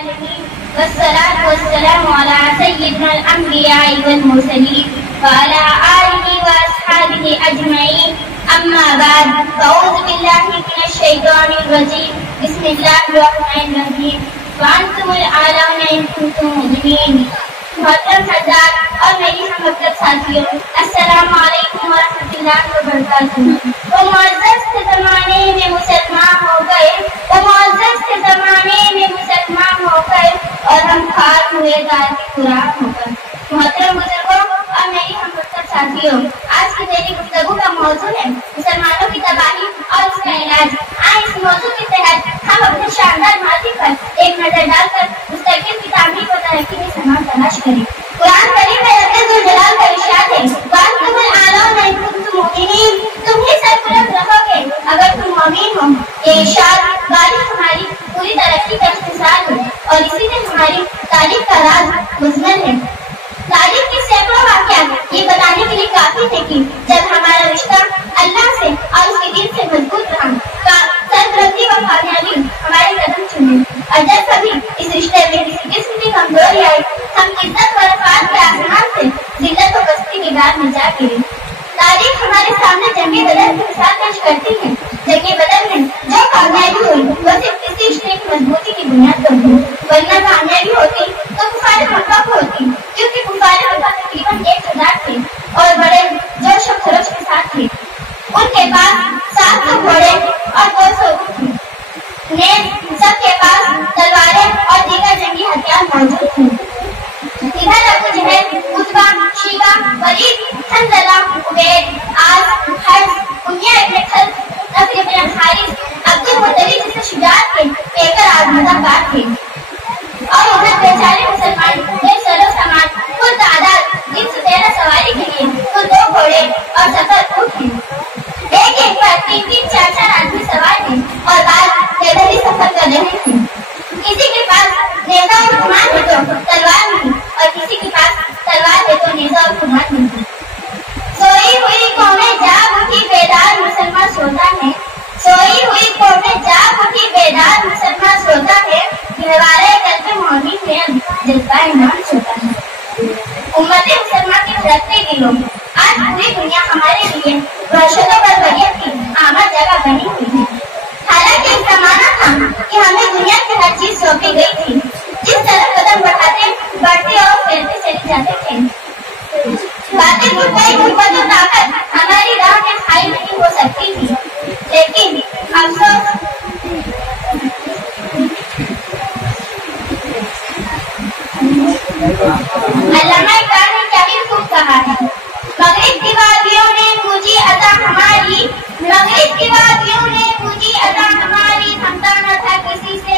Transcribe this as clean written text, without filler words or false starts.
العالمين والصلاة والسلام على سيدنا الأنبياء والمرسلين وعلى آله وأصحابه أجمعين أما بعد فأعوذ بالله من الشيطان الرجيم بسم الله الرحمن الرحيم وأنتم الأعلون إن كنتم مؤمنين. محترم حضرات اور میری ہم مکتب ساتھیوں، السلام علیکم ورحمۃ اللہ وبرکاتہ. وہ معزز کے زمانے میں مسلمان ہو گئے، وہ معزز کے زمانے میں مسلمان ہو گئے اور ہم خار ہوئے گائے کی خوراک ہو گئے. محترم بزرگوں اور میری ہم مکتب ساتھیوں، آج کی میری گفتگو کا موضوع ہے مسلمانوں کی تباہی اور اس کا علاج. آج اس موضوع کے تحت ہم اپنے شاندار ماضی پر ایک نظر ڈال کر مستقبل کی تعمیر و ترقی میں سامان تلاش کریں. قرآن کریم میں رب ذوالجلال کا ارشاد ہے وَأَنْتُمُ الْأَعْلَوْنَ إِن كُنتُم مُؤْمِنِينَ، تم ہی سر بلند رکھو گے اگر تم مومن ہو. یہ ارشاد والی ہماری پوری ترقی کا اختصار ہے اور اسی میں ہماری تعلیم کا راز مضمن ہے. تعلیم کے سینکڑوں واقعات یہ بتانے کے لیے کافی تھے کہ جب ہمارا رشتہ اللہ سے اور اس کے دین سے مضبوط رہا، سربلندی و کامیابی ہمارے قدم چومے، اور جب کبھی اس رشتے میں کسی قسم کی کمزوری آئی ہم عزت و رفعت کے آسمان سے ذلت و پستی کی گار میں جا گرے. تاریخ ہمارے سامنے جنگ بدر کی مثال پیش کرتی ہے. جنگ بدر میں جو کامیابی ہوئی وہ صرف کسی رشتے کی مضبوطی کی بنیاد پر ہوئی، ورنہ کامیابی ہوتی تو کفار مکہ کو ہوتی، کیونکہ کفار مکہ تقریباً 1000 تھے اور بڑے جوش و خروش کے ساتھ تھے. ان کے پاس 700 گھوڑے اور 200 اونٹ تھے. سب کے پاس تلواریں اور دیگر جنگی ہتھیار موجود تھے. ادھر ابو جہل، عتبہ، شیبہ، ولید، حنظلہ، عبید، عاص، حرز، امیہ ابن خلف، نصر ابن الحارث، عبد المطلب جیسے شجاعت کے پیکر آزمودہ کار تھے. اور ادھر بیچارے مسلمان بے سر و سامان کل تعداد 313 سواری کے لیے کل 2 گھوڑے اور 70 اونٹ ہیں. ایک پر 3-3 4-4 آدمی سوار ہیں اور بعض پیدل ہی سفر کر رہے تھے. کسی کے پاس نیزہ اور کمان ہے تو تلوار نہیں، اور کسی کے پاس تلوار ہے تو نیزہ اور کمان نہیں. سوئی ہوئی قومیں جاگ اٹھی بیدار مسلمان سوتا ہے، سوئی ہوئی قومیں جاگ اٹھی بیدار مسلمان سوتا ہے، گہوارے قلب مومن میں جذبہ ایمان سوتا ہے. امت مسلمان کے دھڑکتے دلوں آج پوری دنیا ہمارے لیے وحشت و بربریت کی آمد جگہ بنی ہوئی ہے. حالانکہ ایک زمانہ تھا کہ ہمیں دنیا کی ہر چیز سونپی گئی تھی، جس طرح قدم بڑھاتے بڑھتے اور پھیلتے چلے جاتے تھے. باتیں کچھ کئی قوت و طاقت ہماری راہ میں حائل نہیں ہو سکتی تھی، لیکن افسوس علامہ اقبال نے کیا ہی خوب کہا ہے مغرب کی وادیوں نے پوجی عطا ہماری، مغرب کی وادیوں نے پوجی عطا ہماری، تھمتا نہ تھا کسی سے